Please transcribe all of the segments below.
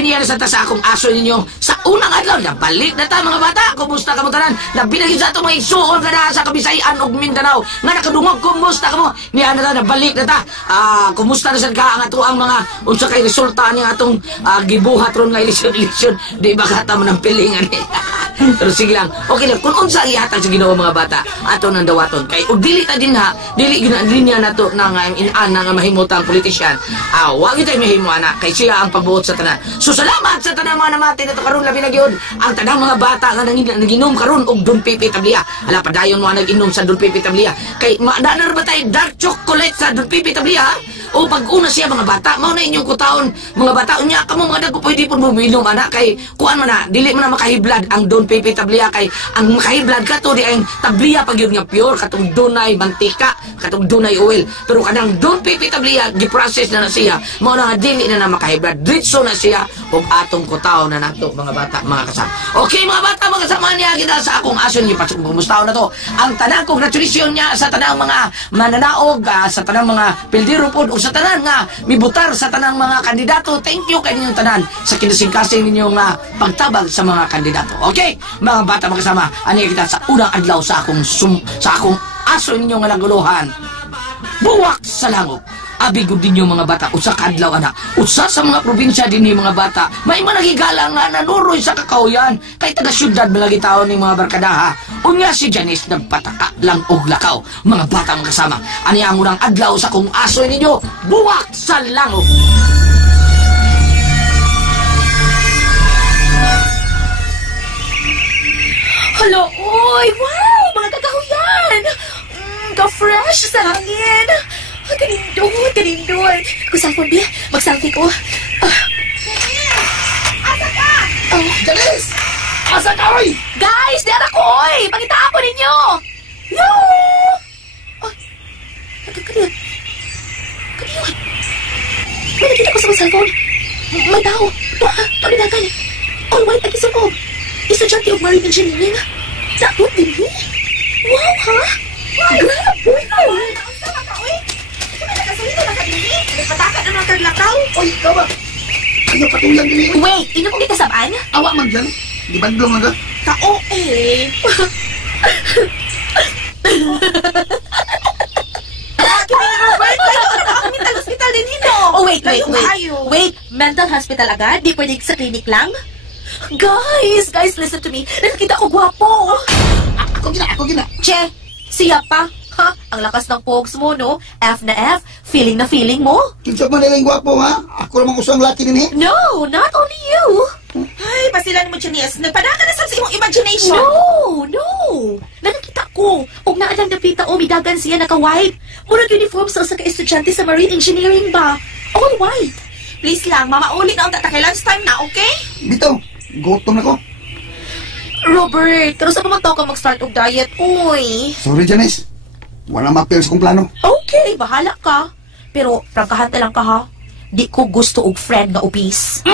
Uy, niya na sa akong aso ninyo. Sa unang adlaw, nabalik na ta mga bata. Kumusta ka mo tanan? Nabinagin sa itong mga isuon ka na sa Kabisayan o Mindanao. Nga nakadungog, kumusta ka mo? Niya na ta, nabalik na ta. Kumusta na sa ka ang ato ang mga unsa kay resulta niya atong gibuhat ron nga eleksyon. Di ba kata mo ng pilingan eh. Pero sige lang, okay lang. Kung unsa ang ihatag sa ginawa mga bata, ato nang dawaton. Kay o dili ta din ha, dili ginalinya na to na nga mahimutang politisyan. Wag ito mahimo ana kay siya ang pagbuot sa tanan. So salamat sa tanang mga namati na to karon labi na gyud. Ang tanang mga bata nga naginom karon og Don Pepe Tablia. Ala padayon mo nag-inom sa Don Pepe Tablia. Kay maadanar ba tay dark chocolate sa Don Pepe Tablia? O pag-una siya mga bata, mao na inyong kutaon mga bata unya kamo mga dagko pwede pud mo minom ana kay kuan man na dili man na makahiblad ang Don Pepe Tablia kay ang makahiblad kato di ang tablia pag yun nga pure katong dunay mantika, katong dunay oil. Pero kanang Don Pepe Tablia gi-process na siya, mao na nga dili na makahiblad. Diretso na siya og atong kutaon na nato mga bata mga kasama. Okay mga bata mga kasama niya kita sa akong aso niyo pasok kumustaon na to. Ang tanang congratulations niya sa tanang mga mananaog, sa tanang mga pildiro pod sa tanan nga mibutar sa tanang mga kandidato. Thank you kay ninyong tanan sa kinasingkasing ninyong pagtabag sa mga kandidato. Okay, mga bata magkasama, ani kita sa unang adlaw sa akong aso ninyong naguluhan. Buwak sa langop. Abigod ninyo mga bata, usa kadlaw anak. Usa sa mga probinsya din mga bata, may managigala nga nanuroy sa kakauyan. Kay taga-syudad malagi taon ni mga barkadaha. Unya si Janice nagpataka lang og lakaw. Mga bata mga kasama, ani ang unang adlaw sa kong aso ninyo. Buwak sa langop. Hello, oy! Wow! Mga kakahuyan! Ka-fresh sa hangin! Kanindot! Kung cellphone, Bia, mag-selfie ko. Asa ka? Janice! Asa ka, oy? Guys, di anak ko, oy! Pangitaan po ninyo! No! Oh, kaniyot. May nakita ko sa mga cellphone. May tao. Pabinagan. All white at isunog. Estudyante of marine engineering. Dapat din, wow, ha? Grabe! Nagpataka na mga kaglakaw. Oy, ikaw ba? Ayaw patulang din. Wait, ino kong itasabaan? Awa man dyan. Di bandlong nga. Kao eh. Kini Robert, kayo na ang mental hospital din nino. Oh, wait. Wait, mental hospital agad? Di pwede sa clinic lang? Guys, listen to me. Nakikita ko gwapo. Ako gina. Che, siya pa. Ha? Ang lakas ng pogs mo, no? F na F. Feeling na feeling mo? Kinsa man nilang gwapo, ha? Ako namang usang laki din, No, not only you. Ay, pasilan mo, Janice. Nagpadaka na sa imong imagination. No. Nakikita ko. Og naadang napita o midagan siya naka-white. Murag uniform sa usa ka estudyante sa marine engineering ba? All white. Please lang, mamauli na ang tatakay lunch time na, okay? Bitaw, gutom na ko. Robert, pero sa pamagtaw ka mag-start og diet, uy. Sorry, Janice. Wala mapil sa kong plano. Okay, bahala ka. Pero, prangkahan lang ka ha. Di ko gusto og friend na obese.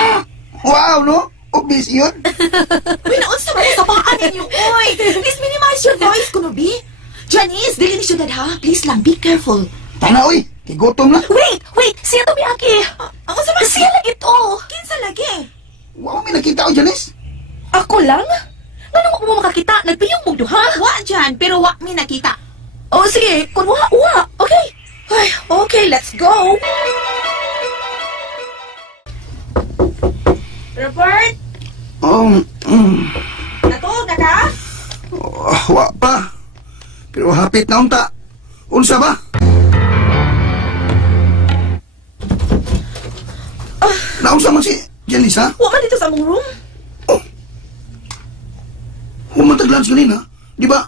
Wow, no? Obvious yun. Uy, naon sa mga sabaan ninyo, oy. Please minimize your voice, kunubi. Janice, dili ni syudad ha. Please lang, be careful. Tana, oy. Kigutom na. Wait! Siya to, Miyaki. Ang sa mga Siya lang ito. Kinsa lagi? Wow, may nakita ko, Janice. Ako lang? Ano ko mo makakita? Nagpiyong mong duha? Wa dyan, pero wa mi nakita. Oh, sige. Kung wa. Okay. Ay, okay, let's go. Robert, natulog na ka? Wa pa. Pero hapit na unta. Unsa ba? Naunsa man si Janice, ha? Wa man dito sa among room. Oh. Humatag-lunch kanina. Di ba?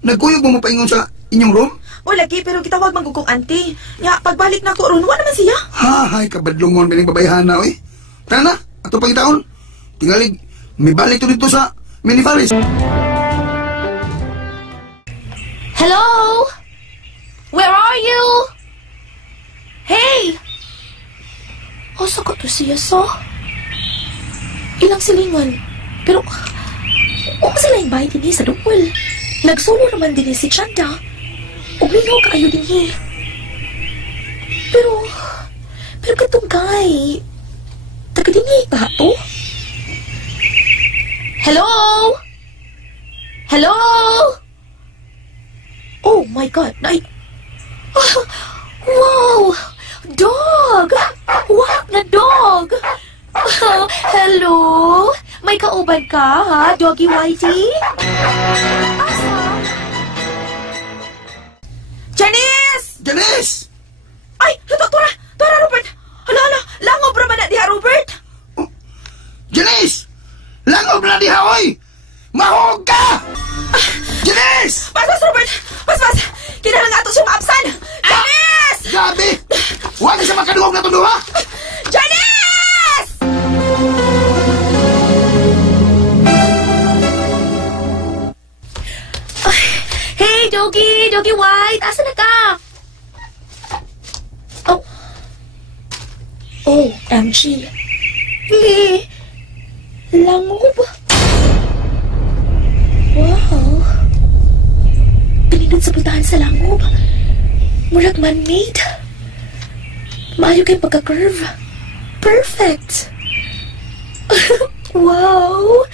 Nagkuyog mo paingon sa inyong room? O lagi, pero kitawag manggugong auntie. Nya, pagbalik na ko ron, wa naman siya. Hay, kabadlongon bilang babayhan na, oy. Tara na, ato pangitaon. Tingalig, may balik to dito sa Minifaris. Hello? Where are you? Hey! Asa ka to siya, so? Ilang silingan. Pero, sila yung bahay din sa Dukul. Nagsulo naman din si Chanda. Uglinaw ka ayo din Pero katong guy, Tagadini ka to? Hello? Hello? Oh my God, wow! Dog! Wow, na dog! Hello? May kauban ka, ha? Doggy Whitey? Asa? Janice! Janice! Ay, tora, Robert! Hala, langob raman na diha, Robert! Janice! Langob na diha, oy! Mahog ka! Janice! Pas, Robert! Pas! Kinalang ato siya maapsan! Janice! Gabi! Huwag siya makadungog na tundo, ha? Janice! Hey, Doggy White! Asa na ka? Oh, MG. Langob. Wow. Pinindot sa puntahan sa langob. Murag man-made. Maayo kay pagka-curve. Perfect. Wow.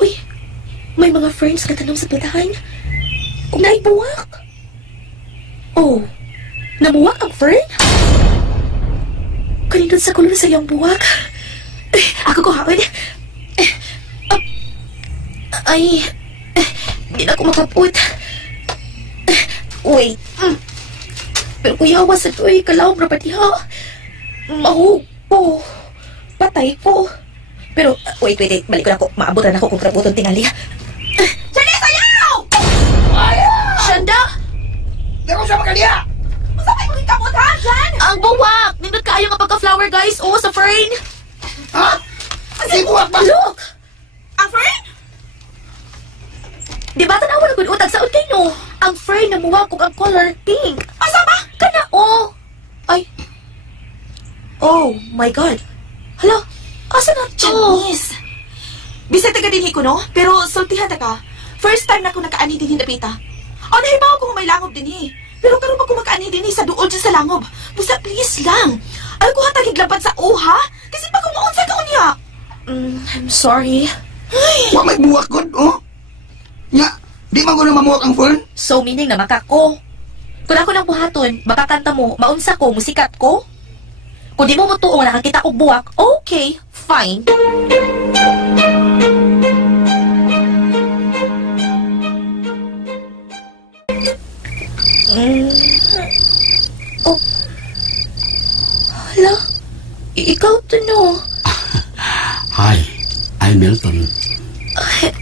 Uy, may mga ferns na tanong sa puntahan. Kung naibuwak. Oh, namuwak ang fern? Kanindot sa kulor sa iyong buwak. Ako ko hawid. Ay, di na ako makaput. Wait. Pero kuyawa sa tuwi, kalaw na pati ha. Mahug po. Patay po. Pero, wait. Balik ko na ako. Maabutan ako kung prabuton tingali. Janice, ayaw! Shanda! Di ako siya makaliya! Masabay mo yung kamot, ha, Jan? Ang buwak! Nindot kaayo nga pagka-flower, guys. Oo, sa fern. Ha? Di buwak ba? Look! Ang fern? Di ba tanawa na kung utag sa kay no? Ang fern na muwak kung ang color pink. Asa ba? Kana, oh! Ay. Oh, my God. Hala, asa na to? Janice! Bisay taga dinhi ko, no? Pero sultihan ta ka. First time na ako nakaani din napita. O, nahibaw ko may langob dinhi. Pero karon pa ko makaani dinhi sa duol dyan sa langob. Busa, please lang. Ay ko hatagig laban sa uha. Kasi pa kumuunsa ka unya. I'm sorry. Wa may buwak god, oh? Nya, di man ko na mamuwak ang fern? So, meaning na makako. Kung ako nang buhaton, makakanta mo, maunsa ko, musikat ko? Kung di mo mutuo, nakakita ko buwak, okay, fine. Oh. Hala, ikaw to no. Hi, I'm Milton.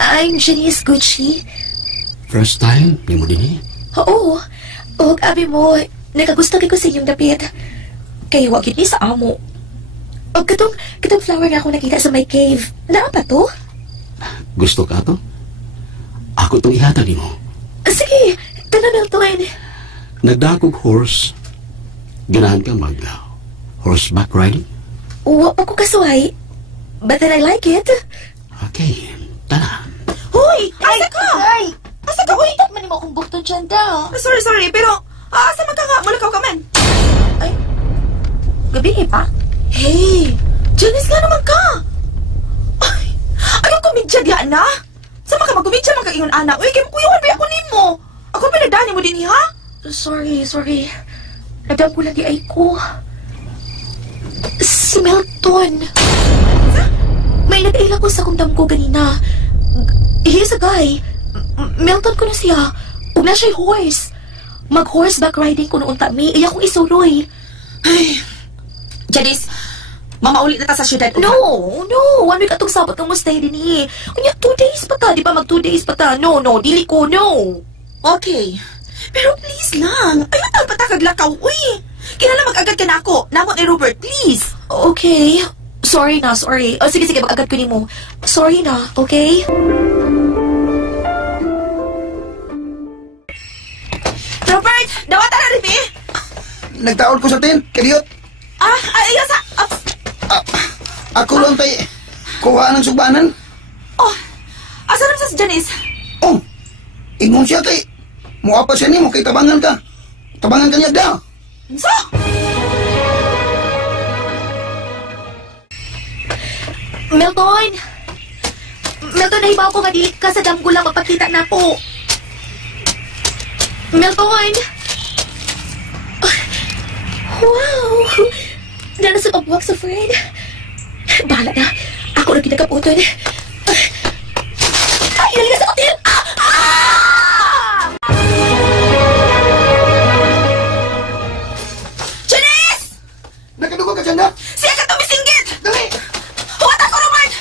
I'm Janice Gucci. First time, di mo din eh. Oo. Og abi mo, nakagusto ko sa inyong dapit. Kaya wag ni sa amo. Og katong flower nga ako nakita sa my cave. Naa pa to? Gusto ka to? Ako itong ihatag mo. Sige, tanong Milton. Nagdakog horse. Ganahan ka mag horseback riding? Wa pa ko kasuhay. But then I like it. Okay, tara. Hoy! Asa ka? Ay! Asa ka, uy? Itak man mo akong bukton dyan daw. Sorry, pero asa man ka nga? Mulakaw ka man. Ay, gabi pa? Hey! Janice nga naman ka! Ay, ayaw komedya diya na? Sama ka magkomedya man ka ingon ana. Uy, kaya kuyawan ba ako nimo? Ako pinagdani mo din ha? Sorry. Nadabulan di ay ko. Si Milton. May nag-aila ko sa kundam ko ganina. He's a guy. Milton ko na siya. Huwag na siya'y horse. Mag-horseback riding ko noon tami. Iya kong isuroy. Ay, Janice, mamaulit na ta sa syudad. No. 1 week atong sabat kang mustay din eh. Kunya 2 days pa ta. Di ba mag 2 days pa ta? No. Dili ko, no. Okay. Pero please lang. Ayaw tayo patakaglakaw, uy. Kinala mag-agad ka na ako. Namot ni Robert, please. Okay. Sorry. Oh, sige, mag-agad ko ni mo. Sorry na, okay? Robert, dawata na rin eh. Nagtaon ko sa tin, kadiyot. Ayaw sa... Ako lang tay, kuha ng sugbanan. Oh, asa naman sa si Janice? Oh, ingon siya kay, muapa siya ni mo kay tabangan ka. Tabangan ka niya daw. So? Milton! Milton, nahibaw ko nga di ka sa dam ko lang magpakita na po. Milton! Wow! Diyan na sa pagbuwak sa friend. Bahala na. Ako na kinakaputon. Ay, nalika sa hotel! Janice! Nakadugo ka dyan na? Siya ka tumisinggit! Dali! Huwag ako, Robert!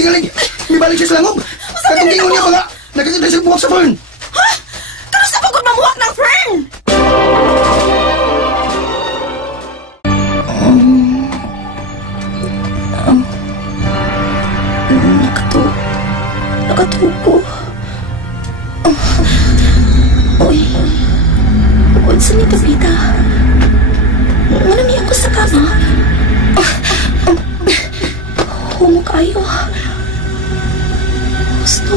Tingaling, may balik siya sa langog. Katong gingon niya mga nakakita siya buwak sa fern. Ha? Karos na pagod mamuhak ng fern! Nakatuko. Uy. Uy, saan ni Pepita? Ano niya ako sa kama? Humo kayo. Gusto.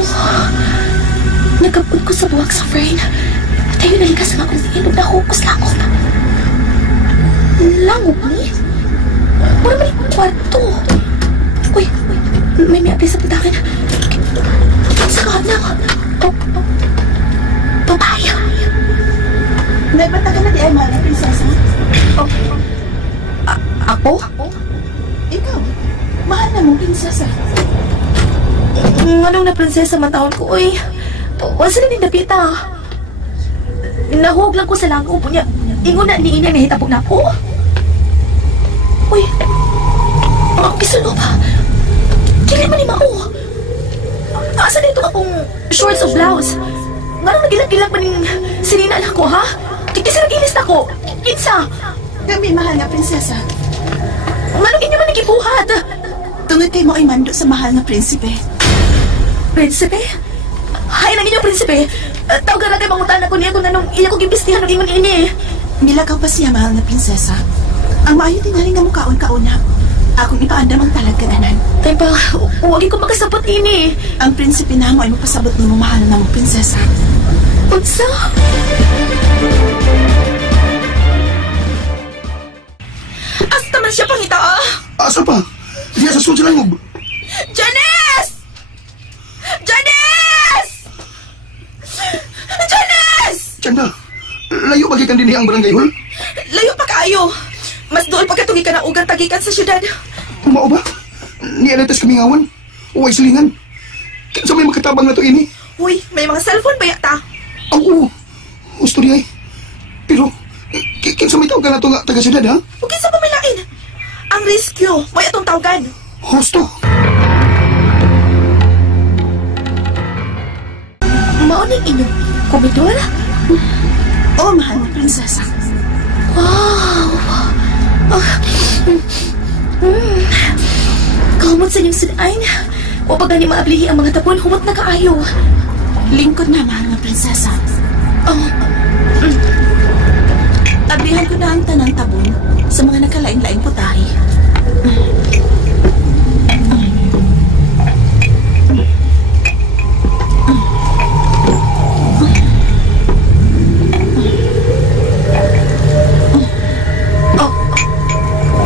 Nagkapod ko sa buwak sa friend. Tayo nalikas nga kung inog na hukos langop. Langop ni? Wala man yung kwarto. Uy, may may sa putakin. Sa kanang. Papaya. Nagbata ka na di ay mahal na prinsesa? Ako? Ikaw, mahal na mong prinsesa. Anong na prinsesa man taon ko, uy? Wasa na din napita. Nahuog lang ko sa lango po niya. Ingon na ni ina nahitapog na ako. Uy, ang kisulo ba? Kailan man ni Mao? Asa na ito akong shorts o blouse? Nga nagilag-gilag pa ning sinina na ko, ha? Kikisilagilis na ko. Kinsa? Kami mahal nga prinsesa. Nga inyo man nagibuhat? Tungod kay mo ay mando sa mahal nga prinsipe. Prinsipe? Hay lang inyong prinsipe. Tawagan na kayo mangutan ako niya kung anong iya ko gibistihan ng ingon ini. Milagaw pa siya mahal nga prinsesa. Ang maayo tingali nga mukaon-kaon na. Akong ipaandam ang talag kaganan. Tay pa, huwag ko makasabot ini. Ang prinsipe na mo ay mapasabot ni mo mahal na mong prinsesa. Unsa? Asta man siya pangita, ah! Asa pa? Diya sa sud sa langog. Janice! Janice! Janice! Chanda, layo bagikan din ang barangay hall? Layo pa kaayo. Mas dool pagkatugi ka ng ugang tagikan sa syudad. Mao ba? Ni anatas kami ngawan. Uway silingan. Kinsa may makatabang na to ini? Uy, may mga cellphone ba yata? Oo. Gusto niya eh. Pero, kinsa may tawag ka na to nga taga-syudad, ha? Huwag sa pumilain. Ang rescue, may atong tawagan. Hosto. Mauning inyong komedor? Oo, mahal na prinsesa. Wow! Kamot sa inyong sunain. O pag gani maablihi ang mga tapon, humot na kaayo. Lingkod na, mahal na prinsesa. Ablihan ko na ang tanang tabon sa mga nakalain-laing putahe.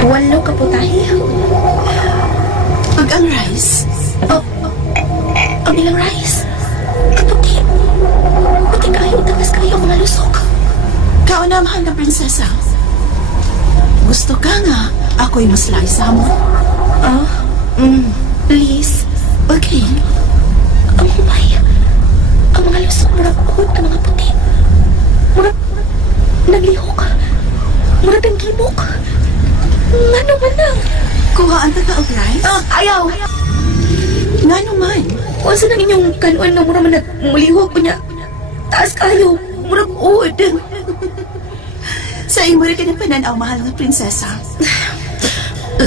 Walo ka po tayo. Pag ang rice, Ang ilang rice. Kaputi. Puti kayo, tagas kayo mga lusok. kao na mahal na prinsesa. Gusto ka nga, ako'y maslay sa mo. Please. Okay. Ang humay. Ang mga lusok murag uod ka mga puti. Murag naglihok. Murag ang gimok. Ano man lang. Kuha ang taga-og rice? Ayaw. Nga naman. Wasa nang inyong kanuan na murag man nagmulihok pa niya. Taas kayo. Murag uod. Sa imo rin kinapananaw, mahal nga prinsesa.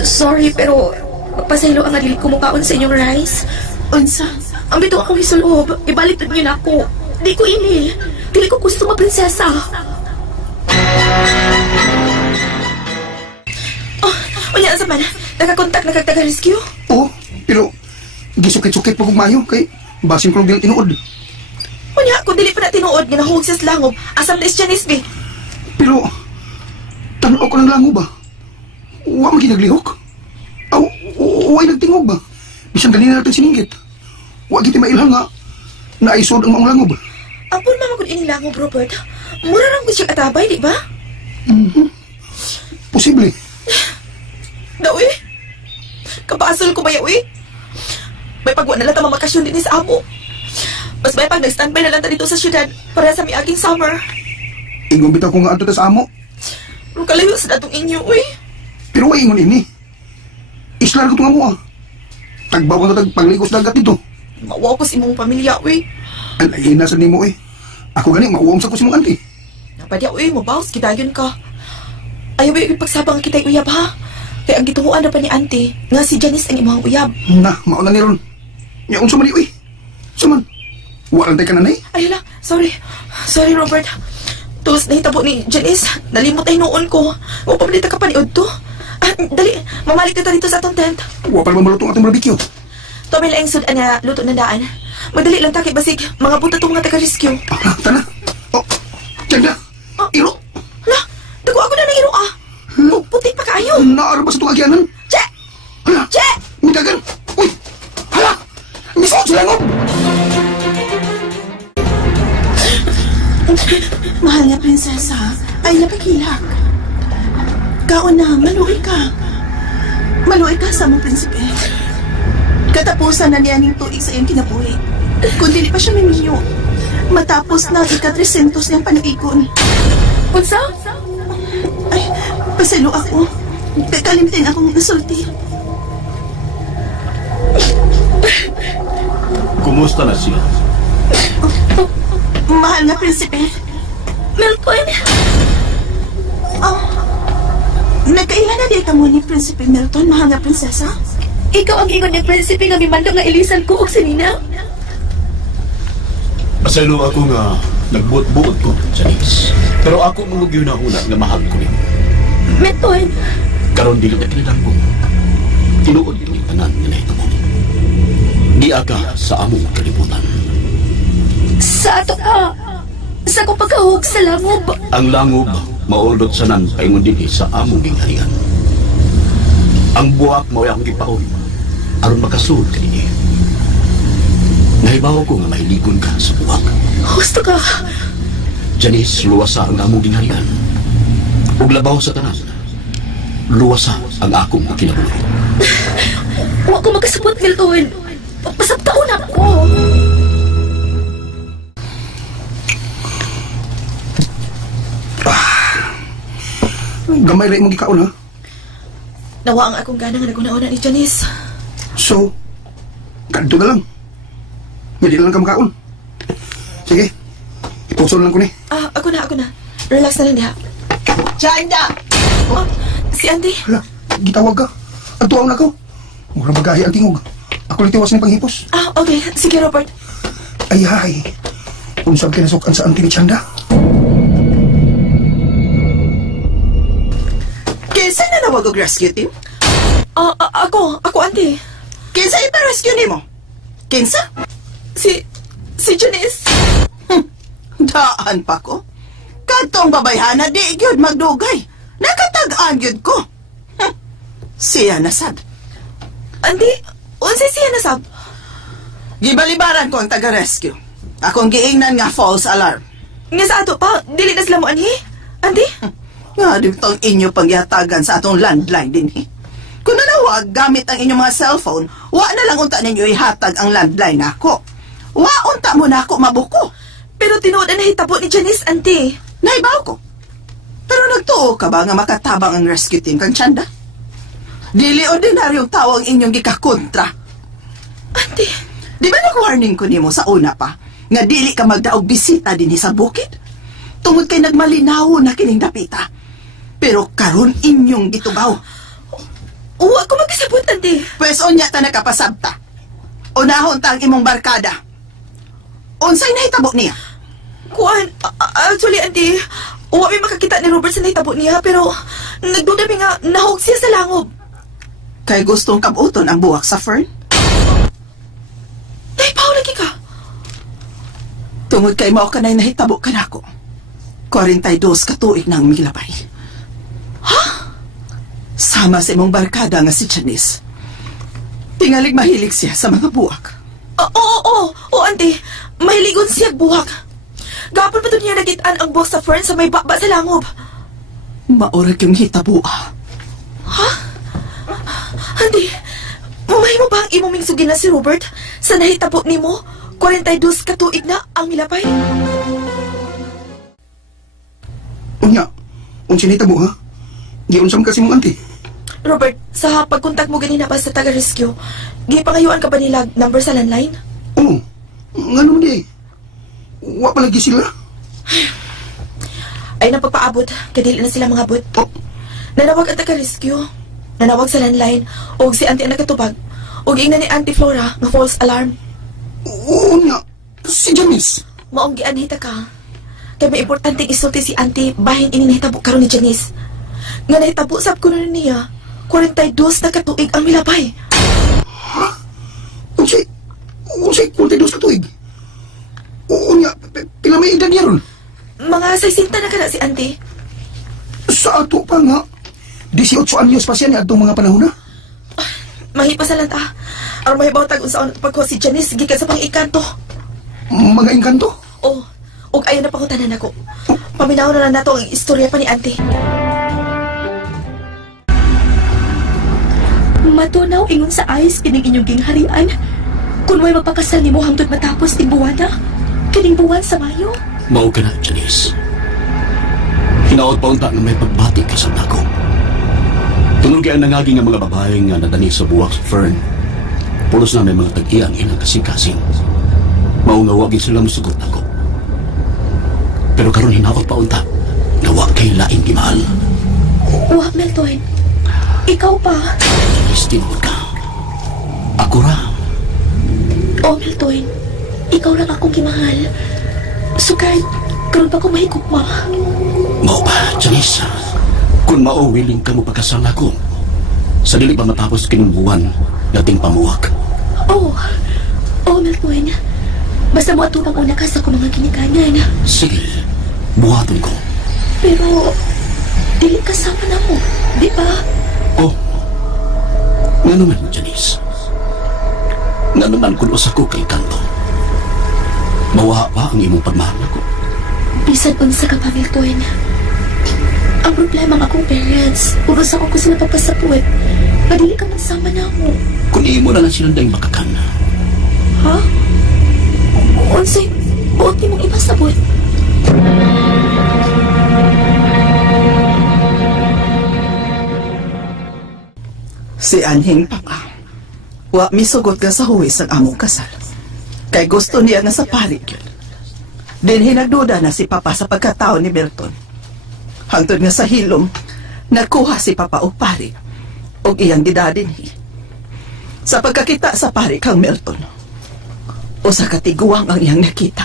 Sorry, pero pasaylo ang adili ko mukaon sa inyong rice. Unsa? Ang bito akong hisulob, ibalik niyo na ako. Di ko ini. Dili ko gusto prinsesa. Unya sa man, nakakontak na kag taga-rescue? Oo, pero gisukit-sukit pa kong mayo kay basin ko lang tinuod. Unya, kung dili pa na tinuod, ginahuog sa langob, asam na Janice, be. Pero, tanaw ko ng lango ba? Huwag maginaglihok. Aw, Huwag nagtingog ba? Bisan ganina natin siningit. Huwag kita mailhan nga. Naisod ang mga langob. Ampun mama kung inilangob, Robert. Mura lang ko siya atabay, di ba? Posible. Daw eh. Kapasol ko ba yaw eh? May pagwa na lang tamang makasyon din sa amo. Mas may pag nag-standby na lang ta dito sa syudad para sa miaging summer. Ingon bitaw ko nga ato sa amo. Pero kalayo sa datong inyo eh. Pero way ingon ini. Islar ko ito nga mo ah. Tagbawa na tagpangligos dagat dito. Mawaw ko sa imong pamilya eh. Ang ayina sa nimo eh. Ako gani, mauwam sa ko si mong auntie. Napadya eh, mabaws, kidayon ka. Ayaw ba yung pagsabang kita'y uyab ha? Kaya ang gitunguan na pa ni auntie, nga si Janice ang imong uyab. Na, mauna ni ron. Yaong sumali uy. Suman. Walang tayo ka nanay. Ay hala, sorry. Sorry Robert. Tulos na hitabo ni Janice. Nalimot ay noon ko. O pabalita ka pa ni Udto. Dali, mamalik na dito sa atong tent. Wa pa naman malutong atong barbecue. To may laing sudan na luto ng daan. Madali lang takip basig. Mga buta to mga taga-rescue. Tana. Oh, tiyan na. Iro. Hala, dago ako na ng iro ah. Puti pa kaayo. Naara ba sa itong agyanan? Che! Hala. Che! Midagan. Uy. Hala. Misot sila ngo. Mahal nga prinsesa, ay napakilak. Kaon na, maluoy ka. Maluoy ka sa mong prinsipe. Katapusan na niya ning tuig sa iyong kinabuhi. Kung dili pa siya miminyo, matapos na ika-300 niyang panuikon. Unsa? Ay, pasalo ako. Kakalimtin akong nasulti. Kumusta na siya? Mahal nga prinsipe. Milton? Nagkailan na di ka mo ni Prinsipe Milton, mahal nga prinsesa? Ikaw ang ingon ni Prinsipe nga mimando nga ilisan ko og sinina. Pasaylo ako nga nagbuot-buot ko, Janice. Pero ako mong yun-una nga mahal ko rin. Milton? Karon dili na kinilang ko. Tinuod ko yung tanan nga nahito mo. Di ka sa among kalibutan. Sa ato ka. Sa ko pagkahog sa langob. Ang langob, maulot sa nan paingon din sa among gingharian. Ang buwak mo ang gipaon aron makasulod ka niya. Nahibaw ko nga mahilikon ka sa buwak. Gusto ka. Janice, luwasa ang among gingharian. Ug labaw sa tanan, luwasa ang akong kinabuhi. Huwag ko magkasabot, Milton. Pasabtaon ako. Gamay rin mong gikaon ha. Nawa ang akong gana nga naguna-una ni Janice. So, ganito na lang. Hindi na lang ka makaon. Sige, ipuso na lang ko ni. Ako na. Relax na lang diha. Chanda! Si Andy. Hala, gitawag ka. Ang tuwang na ko. Murang magahi ang tingog. Ako lang tiwas ng panghipos. Okay. Sige, Robert. Ay, unsang kinasukan sa auntie ni Chanda. Kinsa na nawag og rescue team? Ako, Andy. Kinsa ipa-rescue ni mo? Kinsa? Si Janice. Daan pa ko. Kadtong babayhana di gyud magdugay. Nakatag-an gyud ko. Siya na sad. Andy, unsay siya na sab? Gibalibaran ko ang taga-rescue. Akong giingnan nga false alarm. Nga sa ato pa, dili na sila mo anhi? Andy? Nga ditong inyo pangyatagan sa atong landline din eh. Kung nanawag gamit ang inyong mga cellphone, wa na lang unta ninyo ihatag ang landline nako. Wa unta mo nako mabuko. Pero tinuod na hitabo ni Janice, Andy. Naibaw ko. Pero nagtuo ka ba nga makatabang ang rescue team kang Chanda? Dili ordinaryong tao ang inyong gikakontra. Andy. Di ba nag-warning ko nimo sa una pa nga dili ka magdaog bisita dinhi sa bukid? Tungod kay nagmalinaw na kining dapita. Pero karon inyong gitubaw. Uwa ko magkasabot, Andy. Pwes unya ta nakapasabta. Unahon ta ang imong barkada. Unsay nahitabo niya? Kuan, actually, Andy, uwa may makakita ni Robert sa nahitabo niya, pero nagduda mi nga nahog siya sa langob. Kay gustong kabuton ang buwak sa fern? Naipaw lagi ka. Tungod kay mao kanay nahitabo ka nako. 42 ka tuig nang milabay. Ha? Sama sa imong barkada nga si Janice. Tingalig mahilig siya sa mga buwak. Oo, auntie. Mahiligon siya buhak. Gapon pa niya nagitaan ang buhak sa fern sa may baba sa langob. Maurag yung hitabo. Ha? Auntie, may mo ba ang imong mingsugin na si Robert sa nahitabo ni mo? 42 katuig na ang milapay. Unya, unsa nitabo ha? Di unsam kasi mong auntie. Robert, sa pagkontak mo ganina pa sa taga-rescue, gipangayuan ka ba nila number sa landline? Oo. Nga naman di. Wa pa lagi sila. Ay napagpaabot, kadili na sila mga abot. Oh. Nanawag ang taga-rescue, nanawag sa landline, o si auntie ang nakatubag, o giingnan ni Auntie Flora nga false alarm. Oo nga. Si Janice. Maong gianhita ka. Kaya may importanteng isulti si auntie bahin ini nahitabo karon ni Janice. Nga nahitabo sab ko na niya, 42 na katuig ang milabay. Ha? Unsay 42 ka tuig? Oo nga. Pila may edad niya ron? Mga 60 na ka na si auntie. Sa ato pa nga. 18 anyos pa siya ni atong mga panahon na. Mahipasalan ta. Aron mahibaw tag unsaon pagkuha si Janice gikan sa pang-ikanto. Mga engkanto? Oh, ug ayon na pangutanan ako. Paminaw na nato ang istorya pa ni auntie. Matunaw ingon sa ayos kining inyong gingharian. Kung may magpakasal nimo hangtod matapos ting buwana, kining buwan sa Mayo. Mao ka na, Janice. Hinaot pa unta na may pagbati ka sa nako. Tungod kaya nangagi nga mga babae nga nadani sa buwak sa fern. Pulos na may mga tag-iyang ilang kasing-kasing. Mao nga wagi sila musugot nako. Pero karon hinaot pa unta nga wa kay laing gimahal. Wa, Melton. Ikaw pa. Janice, tinuod ka. Ako ra. O, Melton. Ikaw lang akong gimahal. Sukad, karon pa ko mahigugma. Mao ba, Janice? Kung mao willing ka mo pagkasal ako, sa dili pa matapos kining buwan nating pamuwak. Oh, Melton. Basta mo atubang una ka sa mga ginikanan. Sige, buhaton ko. Pero, dili kasama na mo, di ba? Oh, nga naman, Janice. Nga naman kung usa ko kay kanto. Mawa pa ang imong pagmahal ako. Bisan unsa ka pa, Melton. Ang problema ng akong parents, uros ako ko sila papasapot. Padili ka magsama na mo. Kung imo na lang silang dahil makakan. Ha? Unsay, buot ni mong ipasabot. Si Anhing Papa. Wa misugot ka sa huwis ang among kasal. Kay gusto niya nga sa parig yun. Dinhi nagduda na si Papa sa pagkatao ni Milton. Hangtod nga sa hilom, nakuha si Papa og parig og iyang gidadinhi. Sa pagkakita sa parig kang Milton, o sa katiguang ang iyang nakita.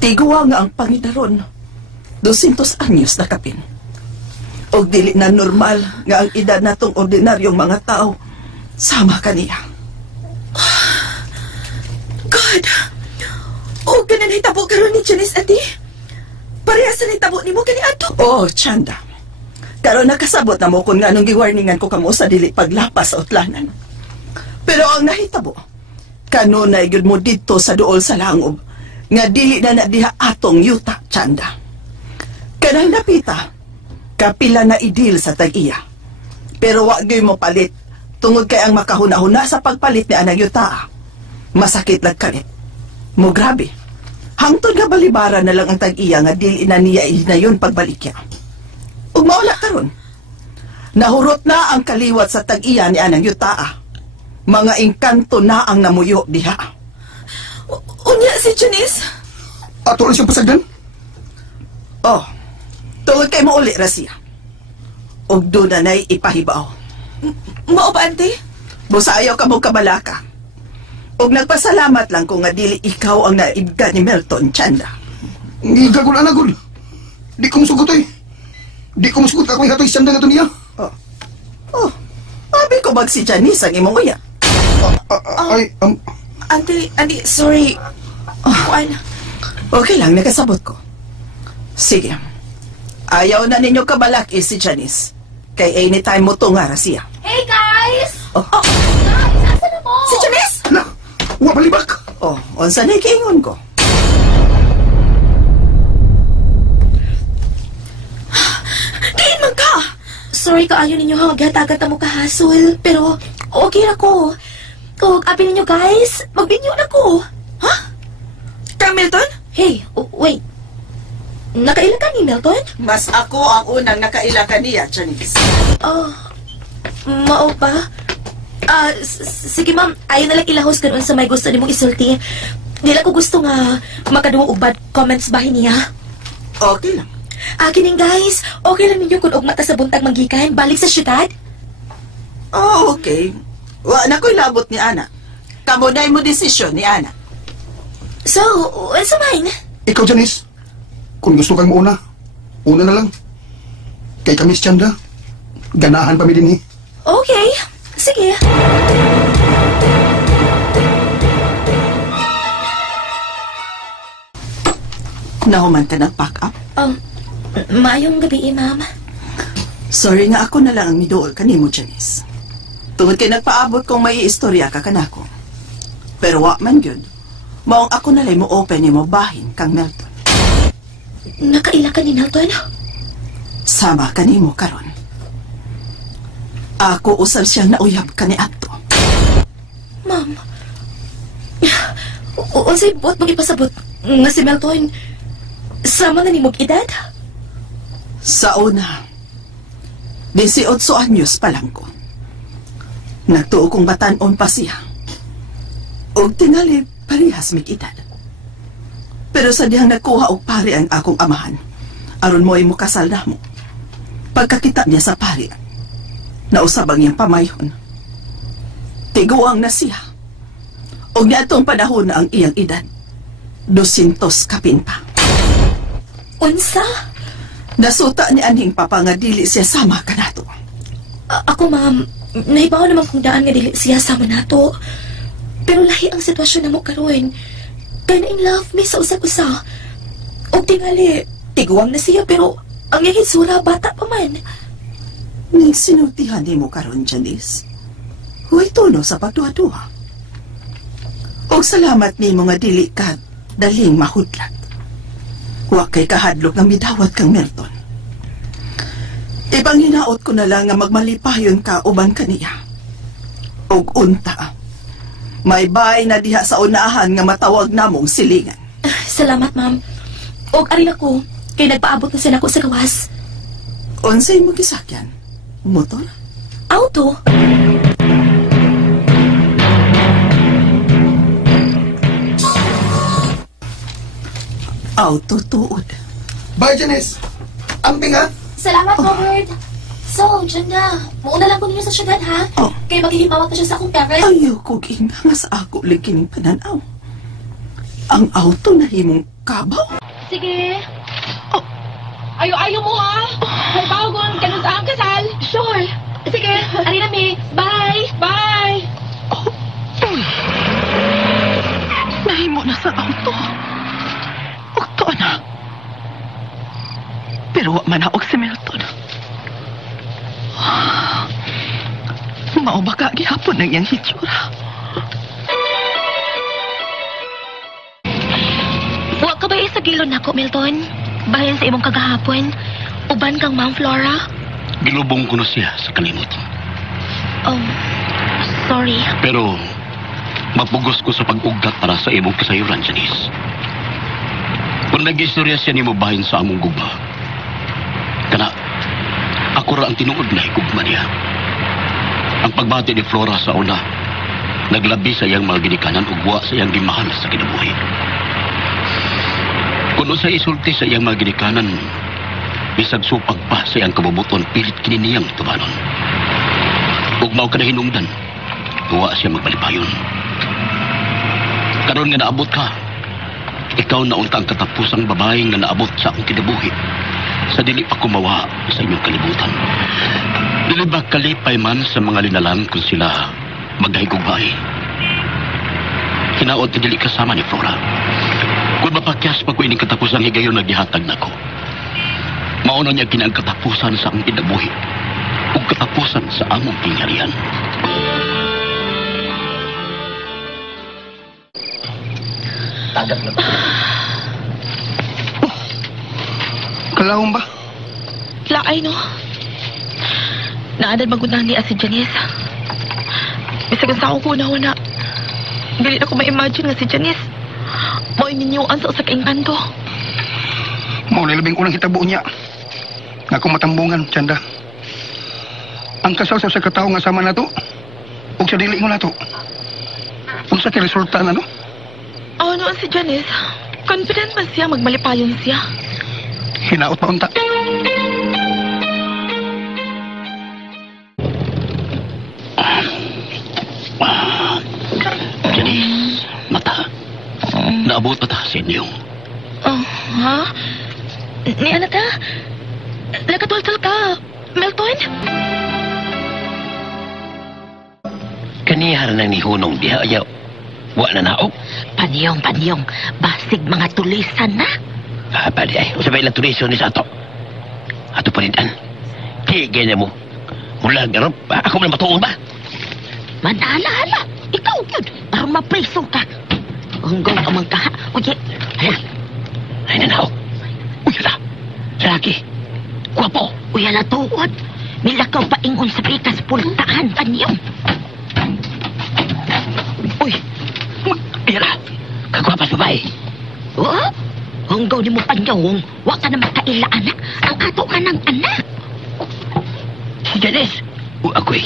Tiguang nga ang Panginoon, 200 anyos na kapin. Og dili na normal nga ang edad natong ordinaryong mga tao sama kaniya. God! O ganan hitabo karon ni Janice, ati? Parehas na hitabo ni mo kani ato? Oh, Chanda. Karon nakasabot na mo kung nga nung giwarningan ko kamo sa dili paglapas sa utlanan. Pero ang nahitabo, kanunay gyud mo dito sa duol sa langob, nga dili na diha atong yuta, Chanda. Kanang napita, kapila na idil sa tag-iya. Pero wa gyud mo palit, tungod kay ang makahuna-huna sa pagpalit ni anang yuta. Masakit lang kalit. Mo grabe. Hangtod nga balibara na lang ang tag-iya nga dili na niya ihinayon pagbalikya. Ug maula karon. Nahurot na ang kaliwat sa tag-iya ni anang yutaa. Mga engkanto na ang namuyo diha. Unya si Janice? Ato lang siyang pasagdan? Oh, tungod kay mauli ra siya. Ug doon na na'y ipahibaw. Mao ba, ante? Busayaw ka mong kabalaka. Ug nagpasalamat lang kung nga dili ikaw ang naibga ni Milton, Chanda. Hindi ka kung anagol. Di ko musugot eh. Di ko musugot ako yung hatoy siyang dagat niya. Oh, abi ko bag si Janice ang imong uya. Ante, sorry. Kuan. Okay lang, nakasabot ko. Sige. Ayaw na ninyo kabalaki si Janice. Kay anytime mo to nga ra siya. Hey, guys! Oh. Wa palibak. Oh, unsa na kiingon ko? Diin man ka! Sorry kaayo ninyo ha, gihatagan ta mo kahasol. Pero, okay na ko. Kung abi ninyo guys, magbinyo na ko. Ha? Kang Milton? Hey, wait. Nakailan ka ni Milton? Mas ako ang unang nakaila kaniya, Janice. Mao ba? Sige ma'am, ayaw na lang ilahos kanon sa may gusto nimong isulti. Nila ko gusto nga makaduwa og bad comments bahin niya. Okay lang. Kining guys, okay lang ninyo kung og mata sa buntag manggikan, balik sa syudad? Oh, okay. Wa na ko'y labot ni Ana. Kamo na mo desisyon ni Ana. So, what's mine? Ikaw, Janice. Kung gusto kang una na lang. Kay kami si Chanda. Ganahan pa mi din eh. Okay, sige. Nahuman ka nag-pack up? Maayong gabi, ma'am. Sorry nga ako na lang ang midool kanimo, Janice. Tungod kay nagpaabot kong may istorya ka kanako. Pero wa man yun. Maong ako na lang mo open ni mo bahin kang Milton. Nakaila ka ni Milton? Sama kanimo karon. Ako usab siyang nauyab ka ni Ato. Ma'am. Unsay buot magipasabot nga si Milton sama na ni mong edad? Sa una, 18 anyos pa lang ko. Nagtuo kong batanon pa siya. Og tingali parehas mig edad. Pero sa dihang nagkuha og pari ang akong amahan, aron mo ay mo kasal na mo. Pagkakita niya sa pari, nausab ang iyang pamayhon. Tiguang na siya. Og niadtong panahon na ang iyang edad, 200 kapin pa. Unsa? Nasuta ni aning papa nga dili siya sama kanato. Ako, ma'am, nahibaw naman kung daan nga dili siya sama nato. Pero lahi ang sitwasyon na mo karon. Kaya na in love me sa usag-usa. O tingali, tiguang na siya pero ang iyang hitsura bata pa man. Ning sinultihan ni mo karon, Janice. Huwag tuno sa pagduha-duha. Og salamat ni mo nga dili ka daling mahudlat. Huwag kay kahadlok ng midawat kang Milton. Ipanginaot ko na lang nga magmalipayon ka uban kaniya. Og unta, may bay na diha sa unahan nga matawag namong silingan. Salamat, ma'am. Og arin ako, kay nagpaabot na siya nako sa gawas. Unsay mo gisakyan? Motor? Auto? Auto tuod. Bye, Janice. Amping ha? Salamat, Robert. So, Janda, mauna lang ko ninyo sa syudad, ha? Oh. Kaya maghihimawat na siya sa akong parents. Ayaw ko ginga nga sa ako likining pananaw. Ang auto na himong kabaw. Sige. Ayaw mo ha? May bagon ka sa ang kasal. Sure. Sige, arin na, May. Bye. Bye! Nahimo na sa auto. Ukto na. Pero wa man ako si Milton. Mao baka gihapon ang iyang hitsura. Wa ka ba sa gilon nako, Milton? Bahin sa imong kagahapon. Uban kang Ma'am Flora? Gilubong ko na siya sa kalimot. Oh, sorry. Pero, mapugos ko sa pag-ugdat para sa imong kasayuran, Janice. Kung nag-istorya siya ni mo bahin sa among guba, kana, ako ra ang tinuod na higugma niya. Ang pagbati ni Flora sa una, naglabi sa iyang mga ginikanan ug wa sa iyang gimahal sa kinabuhi. Kung sa isulti sa iyang mga ginikanan, bisag supag pa sa iyang kabubuton, pilit kininiyang tumanon. Ug mao ka na hinungdan, wa siya magbalipayon. Karon nga naabot ka, ikaw na unta ang katapusang babaeng nga naabot sa akong kinabuhi. Sa dili pa kumawa sa inyong kalibutan. Dili ba kalipay man sa mga linalang kung sila maghigugmay? Hinaot na dili kasama ni Flora. Kung mapakyas pa ko ining katapusang higayon nagdihatag na ko. Mauna niya kinang katapusan sa akong kinabuhi ug katapusan sa among pingharian. Kalawang ba? Laay, no? Naadan magunang niya si Janice. Bisagan sa akong kunaw na. Dili na ko ma-imagine nga si Janice. Mao ininyuan sa usa ka engkanto. Mao na labing unang hitabo niya. Nga kung matambungan, Chanda. Ang kasal sa katawo nga sama nato, ug sa dili mo nato. Unsa kay resulta na, no? Ano si Janice? Confident man siya, magmalipayon siya. Hinaot pa unta. Janice, mata. Naabot pa ta sa inyo. Oh, ha? Ni ano ta? Nagkatultal ka, Melton? Kanihar na ni Hunong diha ayaw. Wa na naog. Panyong, basig mga tulisan na. Padi ay, usabay lang turisyon ni Sato. Ato panitan. Tigay na mo. Mula garap, ako man matuon ba? Manala-hala, ikaw yun, para mapreso ka. Hanggang ka man ka, uye. Ay nanaw. Uy, hala. Lagi. Guwapo. Uy, ala tuod. Nilakaw pa ingon sa pikas pultaan, Panyong. Uy. Ira. Kagwapas babae. Oh? Hanggaw ni mo, Panyong, wag ka na makaila, anak. Ang ato ka ng anak. Si Janice. Ako'y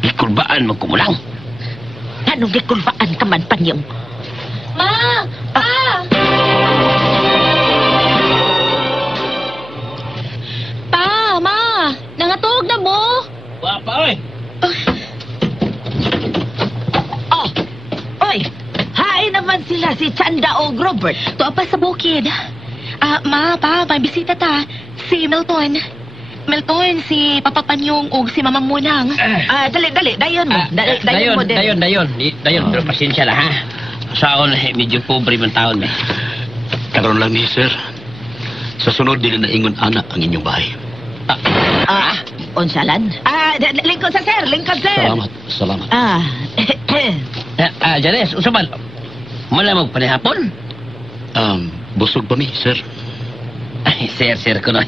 gikulbaan magkumulang. Anong gikulbaan ka man, Panyong? Ma! Pa! Ma! Nangatog na mo! Wapa, oy. Oh! Oy! Hain naman sila si Chanda o Robert. Tuwa pa sa bukid. Ma, pa, may bisita ta. Si Milton. Milton, si Papa Panyong o si Mama Munang. Dali. Dayon mo. Dayon mo din. Dayon. Pero pasensya lang, ha? Saon, medyo pobre man taon, eh. Karon lang ni sir. Sa sunod, dili na ingon anak ang inyong bahay. Unsalan? Lingkod sa sir. Salamat. Janice, usaban. Malamag panihapon? Busog pa mi, sir. Ay, sir ko na.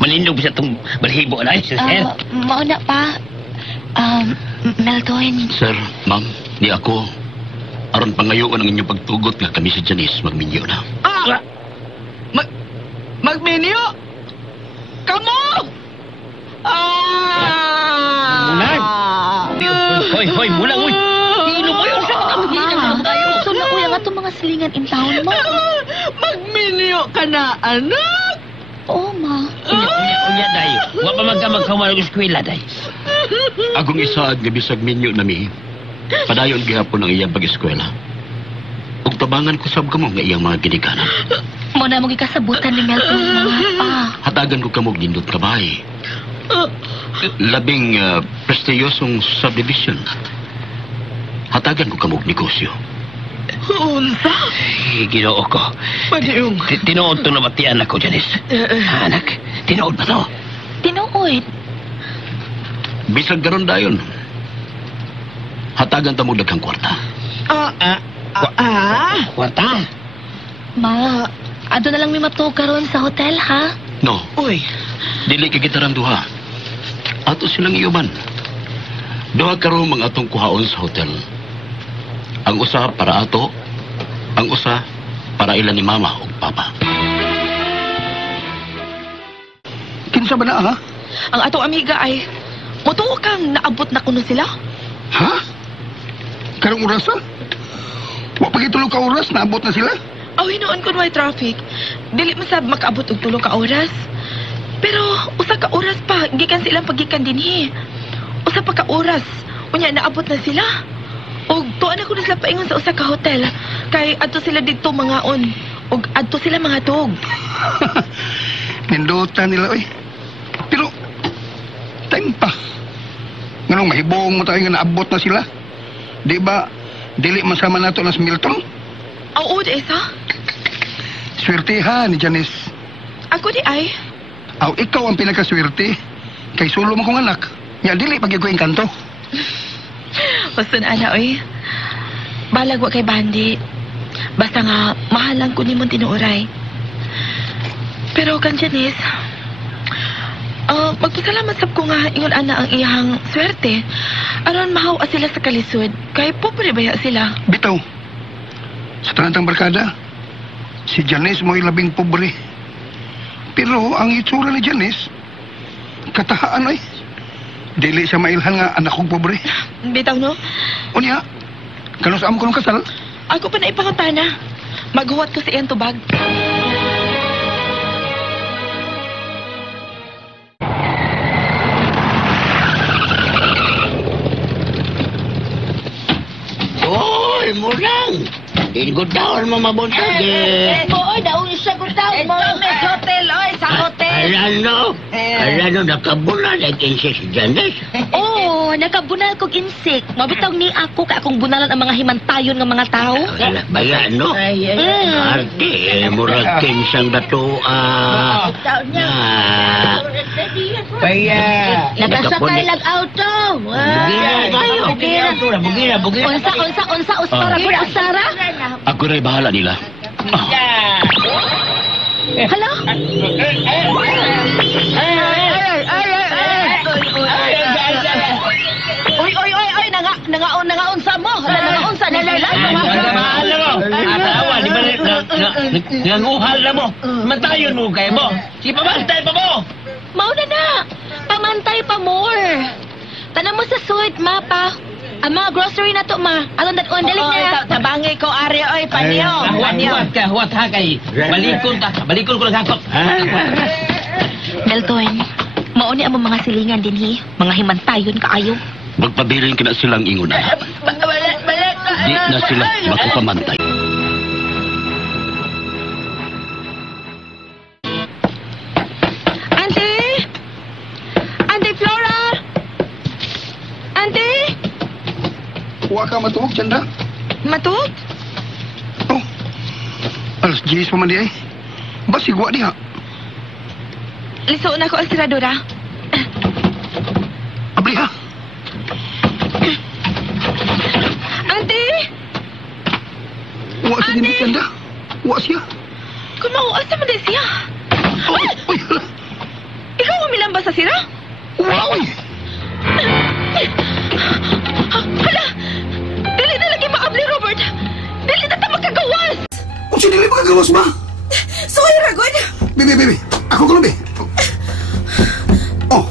Malindog sa itong balhibo na, sir. Mauna pa. Melton. Sir, ma'am, ni ako. Aron pangayoon ang inyong pagtugot nga kami si Janice magminyo na. Magminyo? Kamu! Mulan! Hoy, mulang, uy! Hilo mo yun sa Ma, so na uya nga itong mga silingan in town, ma. Magminyo ka na, anak! Oo, ma. Unya, dayo. Wa pa magkamagkawan ng eskwela, dayo. Agong isaad nga bisag minyo nami. Padayon gihapon ang iyang pag-eskwela. Ug tabangan ko sab kamo nga iyang mga ginikanan. Mo na mong ikasabutan ni Melton, ma. Hatagan ko kamo gindot kabay. Labing prestiyosong subdivision. Hatagan ko kamo negosyo. Unsa? Ginoo ko. Panyong. Tinuod to na batian ako, Janice. Anak, tinuod ba to? Tinuod. Bisag garon dayon. Hatagan ta mo daghang kwarta. Kwarta? Ma, ado na lang may matuog karon sa hotel, ha? No, Uy, dili ka gitarang duha. Ato silang iuban. Duha karon mga atong kuhaon sa hotel. Ang usa para ato, ang usa para ila ni mama ug papa. Kinsa ba na, ha? Ang ato amiga ay, mutuo kang naabot na kuno sila? Ha? Karong oras ha? Wa pa gitulog ka oras, naabot na sila? Aw, hinoon ko may traffic. Dili masab makaabot og 3 ka oras. Pero, usa ka oras pa, gikan silang pagikan dinhi. Usa pa ka oras, unya naabot na sila. Og tuan ako na sila paingon sa usa ka hotel. Kay adto sila dito mangaon. Og adto sila mga tog. Nindutan nila, oy. Pero, time pa. Nganong mahibong mo tayo nga naabot na sila? Di ba, dili masama nato na si Milton? Oo, Esa. Swertihan ni Janice. Ako di ay. Aw, ikaw ang pinakaswerte. Kay sulo mo kong anak. Nga dili pag ko engkanto. Basta na ana, oy. Balag wa kay Bandi. Basta nga, mahalang ko ni mong tinuoray. Pero kan Janice, magpasalamat sab ko nga ingon ana ang iyang swerte. Aron mahawa sila sa kalisod. Kay pobre baya sila. Bitaw, sa tanang barkada, si Janice mo'y labing pobre. Pero ang itsura ni Janice, katahaan ay. Dili siya mailhan nga anak kong pobre. Bitaw no? Unya, kanus amo ko ng kasal? Ako pa na ipangutana. Maghuwat ko sa iyang tubag. Oy, murang! Inggutaon mo mabuntag eh. Boy, daon siya gutaw mo. May hotel, oy, sa Alano, nakabulan ang kinsi si Janice. Oo, nakabunal kog insik. Mabitaw ni ako kay akong bunalan ang mga himantayon ng mga tao. Ala, bayan, no? Arte, murag kinsang datua. Nakasakay lang auto. Unsa, Ustara, pura Ustara? Ako na'y bahala nila. Hello? Oy, nangaunsa mo. Nangaunsa na sila. Alam mo, atawa, di ba nanguhal na mo? Mantayon mo kayo mo. Si pamantay pa mo. Mauna na. Pamantay pa more. Tanam mo sa suit, mapa. Ang mga grocery na to, ma. Alon dat dali na. Tabangay ko, Ari, oy, panyo. Huwat ha kay. Balikon ko lang hakot. Melton, mauni ang mga silingan din, hi. Mga himantayon kaayo. Magpabilin ka na silang ingon na. Di na sila makapamantay. Auntie Flora! Auntie! Huwa ka matuog, Chandra. Matut? Oh, alas 10 pa man di ay. Basig wa diha. Lisuon ako ang siradura. Abli ha. Auntie! Wa siya din Chandra. Wa siya. Kung mauasa mo din siya. Uy, hala. Ikaw umilang ba sa sira? Wa, uy. Hala! Dili na lagi maabli, Robert! Dili na ta magkagawas! Kung siya dili magagawas ba? Soy, Ragod! Bibi. Ako ko lang, bi. Oh.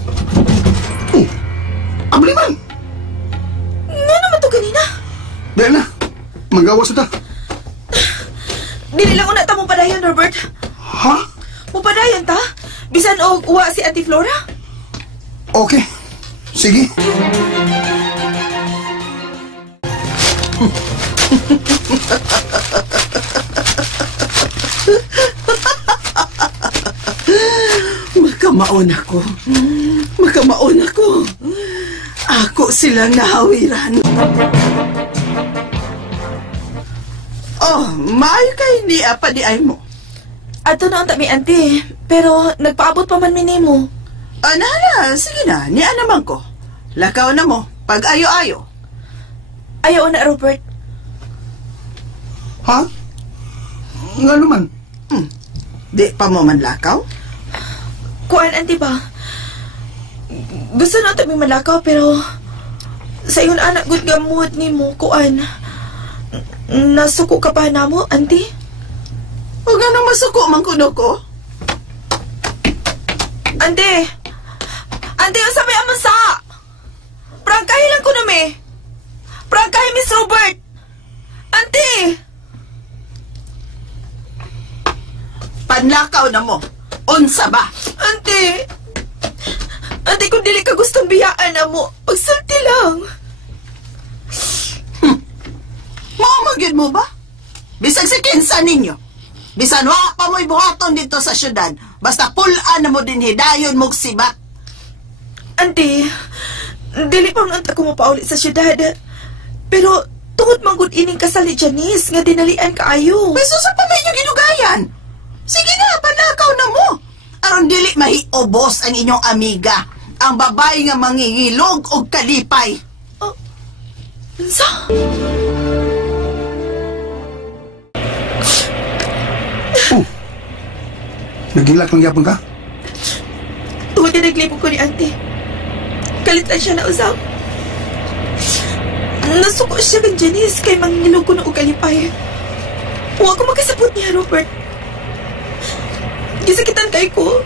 Abli man. Nga naman to ganina. Dahil na. Magawas na ta. Dili lang una ta mong padayon, Robert. Ha? Mong padayon ta? Bisan og uwa si Auntie Flora? Okay. Sige. Makamaon ako. Ako silang nahawiran. Oh, maayo kay ni apa di ay mo. Ato na ang tabi, Auntie. Pero nagpaabot pa man minimo. Nala, sige na, niya naman ko. Lakaw na mo, pag ayo-ayo. Ayaw na, Robert. Ha? Nga naman. Di pa mo man lakaw? Kuan, Auntie ba? Gusto na tabi malakaw, pero sa iyon anak good gamot ni mo, kuan. Nasuko ka pa na mo, Auntie? Huwag nga nang masuko man kuno ko. Auntie! Auntie, ang sabi amon sa! Prangkahin lang ko na, me. Prangkahin, Miss Robert! Auntie! Panlakaw na mo. Unsa ba? Auntie! Auntie, kung dili ka gustong biyaan na mo, pagsulti lang. Maumagid mo ba? Bisag si kinsa ninyo. Bisan wa pa mo'y buhaton dito sa syudad. Basta pulaan na mo din hidayon mong sibat. Auntie, dili pa man ako mapauli sa syudad. Pero tungod manggod ining kasal ni Janice nga dinalian kaayo. Beso sa paminyo ginugayan. Sige na, panlakaw na mo. Aron dili mahiobos ang inyong amiga. Ang babae nga mangingilog o kalipay. Unsa? Nagilak lang yapon ka? Tungod na naglipog ko ni auntie. Kalit lang siya na usap. Nasuko siya kang Janice kay mangilog ko na ugalipay. Huwag ko magkasabot niya, Robert. Gisakitan kay ko.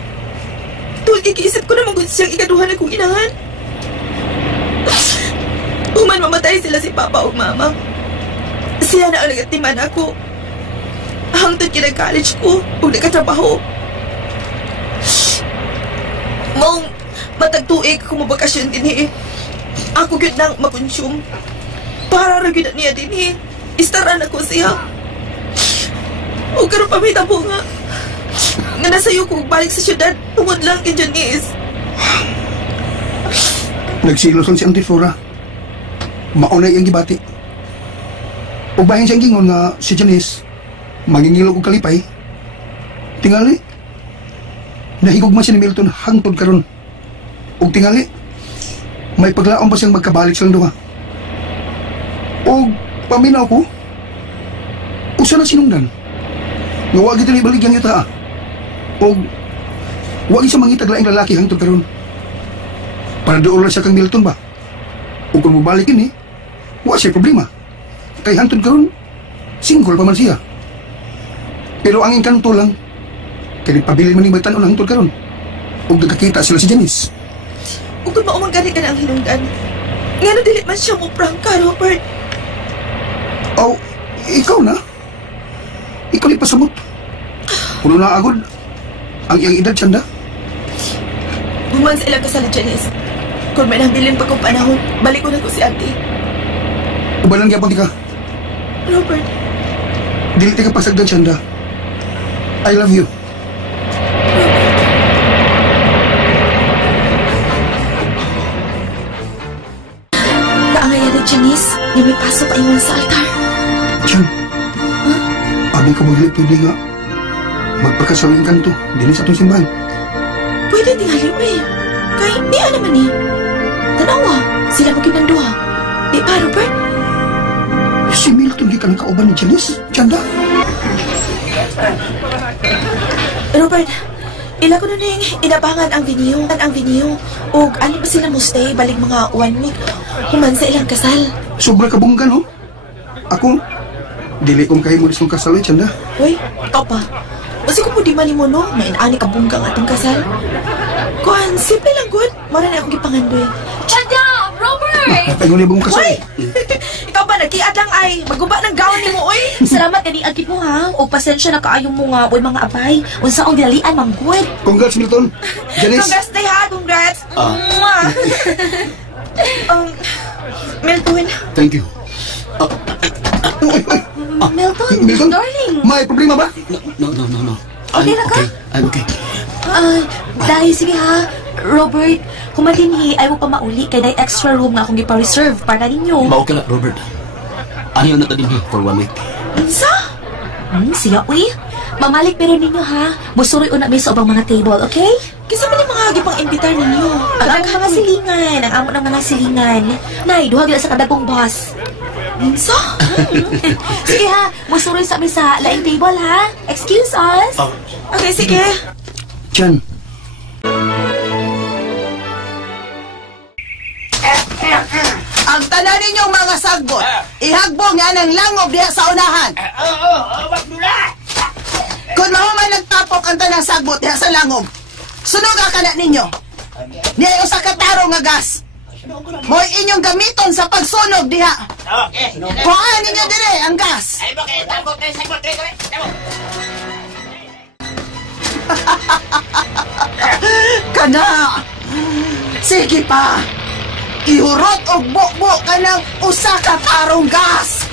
Tuwag ikiisip ko na magod siyang ikaduhan na kong inahan. Human mamatay sila si Papa o Mama. Siya na ang nagatiman ako. Hangtod kinag-college ko o nagkatrabaho. Maong matagtuig kung mabakasyon din ako yun nang makonsume. Para rin yun niya din istaran ako siya. O karoon pa may tabo nga. Nga nasayo ko balik sa syudad. Tungod lang kay Janice. Nagsiloson si Auntie Flora. Maunay ang gibati. O bahin siyang gingon nga si Janice mangingilog og kalipay. Tingali nahigog man siya ni Milton hangtod karon. Og tingali may paglaom pa siyang magkabalik silang duha. Og paminaw ko usa na sinungdan nga wag ito ibaligyan yuta. Og wag siya mangitag laing lalaki hangtod karon. Para doon lang siya kang Milton ba? O kung mabalik ini, wala siya problema. Kay hantod karon, single pa man siya. Pero ang inkanto lang, kaya pabili man ni Baytan o hantod karon. O nagkakita sila si Janice. O kung maumang ganit ka na ang hinungdan, nga na dili man siya mo prangka, Robert. O, ikaw na. Ikaw ni pasabot. Puno na agod, ang iyang edad siyanda. Human sa ilang kasal, Janice. Kung may nabilin pa kong panahon, balik ko na ko si auntie. Ubalan gyapon ti ka. Robert. Dili ti ka pasagdan siyanda. I love you. Kaangaya na, Janice. Yung may pasok ay sa altar. Diyan. Abing ka magli pwede nga. Magpakasaling kanto. Dili sa itong simbahan. Pwede tingali mo Kay, niya naman Tanawa, sila mo kinanduha. Di pa, Robert? Si Milton di ka ng kauban ni Janice. Siyanda. Robert, ila ko na ning inabangan ang venue. O ano ba sila mo stay balik mga 1 week? Human sa ilang kasal. Sobra kabunggan, ho? Ako, dili kong kayo mo disong kasal, Siyanda. Uy, ikaw pa. Kasi kung di mali mo, no, may inaani ka bunggang atong kasal. Kuhan, simple lang, good. Mara na akong gipangandoy. Chanda! Robert! Tayo niya bang kasal? Uy! Ikaw ba, nagkiat lang ay. Maguba ng gawin ni mo, uy. Salamat kani agit mo ha. O pasensya na kaayong mo nga boy mga abay. Unsa ang dinalian mang good. Congrats, Milton. Janice. Congrats, day ha. Congrats. Mwah. Milton. Thank you. Uy. Milton, darling. May problema ba? No. Okay na ka? I'm okay. Dahil sige ha. Robert, kumatinhi ay mo pa mauli kay dahil extra room nga akong ipa-reserve para ninyo. Mao ka na, Robert. Ano yung natadin for 1 week? Unsa? Siya, uy. Mamalik pero ninyo ha. Musuroy una may sa ubang mga table, okay? Kasi man yung mga gipang imbitar ninyo. Ang mga silingan. Ang amo ng mga silingan. Nay, duhag lang sa kadagong boss. Minsa? Sige ha. Musuroy sa amin sa laing table ha. Excuse us. Okay, sige. Jan. Ang tanan ninyong mga sagbot, ihagbong nga ng langob diha sa unahan. Wag nula! Kung mahuman nagtapok ang tanang sagbot diha sa langob, sunog ka na ninyo. Niya usa ka tarong nga gas. Mo'y inyong gamiton sa pagsunog diha. Okay. Kuhaan ninyo dire ang gas. Ay, bakit? Tangkot tayo sa sagbot. Tamo. Kana! Sige pa! Ihurot og bukbo ka ng usa ka tarong gas!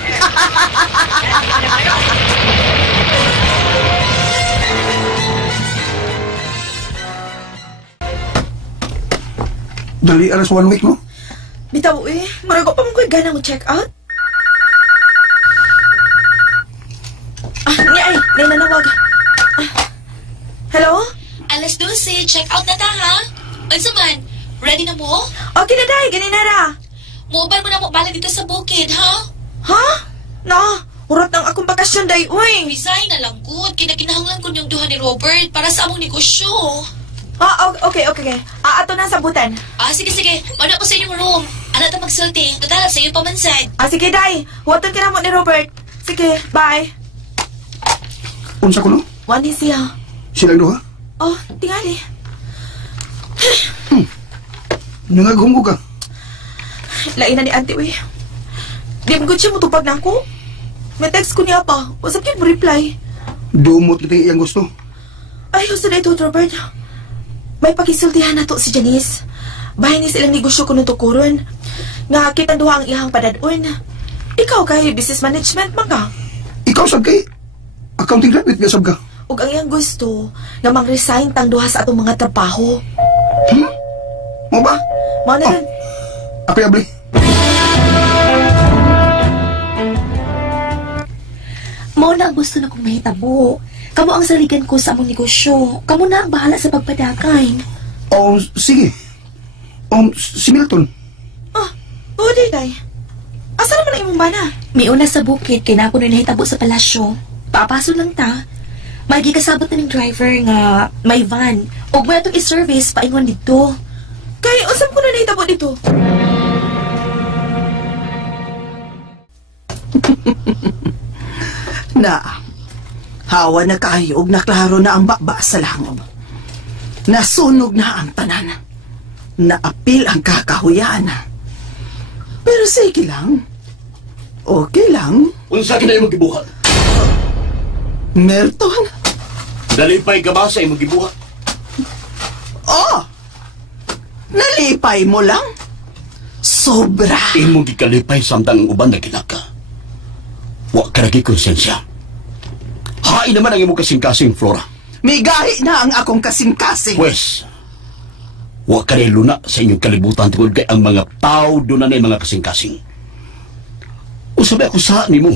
Dali aras 1 week, no? Bitaw, marago pa mong ko'y gana mo check out? Nay nanawag. Hello? Alas 12, check out na ta ha. Unsa man? Ready na mo? Okay na day, ganina ra. Mobile mo na mo bala dito sa bukid, ha? Ha? No, urot ng akong bakasyon. reaksyon, day, uy. Resign na lang good. Kinakinahanglan ko yung duha ni Robert para sa among negosyo. Okay. Ato na sabutan. Sige. Muna ko sa inyong room. Ano ta magsulti? Total, sa iyo pamansad. Sige, day. Huwatan ka na mo ni Robert. Sige, bye. Unsa ko no? Wani siya. Silang duha? Oh, tingali. Nangagumgo ka. Lain na ni auntie, uy. Di mo siya mutupag na ako. May text ko niya pa. Wasap yun mo reply. Dumot kita iyang gusto. Ay, gusto na ito, Robert. May pakisultihan na to si Janice. Bahay ni silang negosyo ko nung tukuron. Nga kitang duha ang iyang padadon. Ikaw kay business management man ka. Ikaw sab kay accounting graduate ka sab ka. Ug ang iyang gusto nga mang-resign tang duha sa atong mga trabaho. Mo ba? Mao na ron. Abli. Mao na ang gusto na kong mahitabo. Kamu ang saligan ko sa among negosyo. Kamu na ang bahala sa pagpadakay. Sige. Si Milton. Oo, day. Asa naman ang imong bana? May una sa bukid, kaya na ako na nahitabo sa palasyo. Papaso lang ta. May gikasabot na ng driver nga may van. O may itong i-service paingon dito. Kay, usap ko na nahitabo dito. Hawa na kayo og naklaro na ang baba sa langob. Nasunog na ang tanan. Naapil ang kakahuyan. Pero sige lang. Okay lang. Unsa kinay mo gibuhat? Milton? Dalipay ka ba sa imong gibuhat? Nalipay mo lang? Sobra. Imong gikalipay samtang ang uban na kinaka. Wa ka lagi konsensya. Hain naman ang imong kasing-kasing, Flora. May gahi na ang akong kasing-kasing. Pwes, wa ka rin luna sa inyong kalibutan tungkol kay ang mga tao doon na mga kasing-kasing. O sabi ako saan ni mo?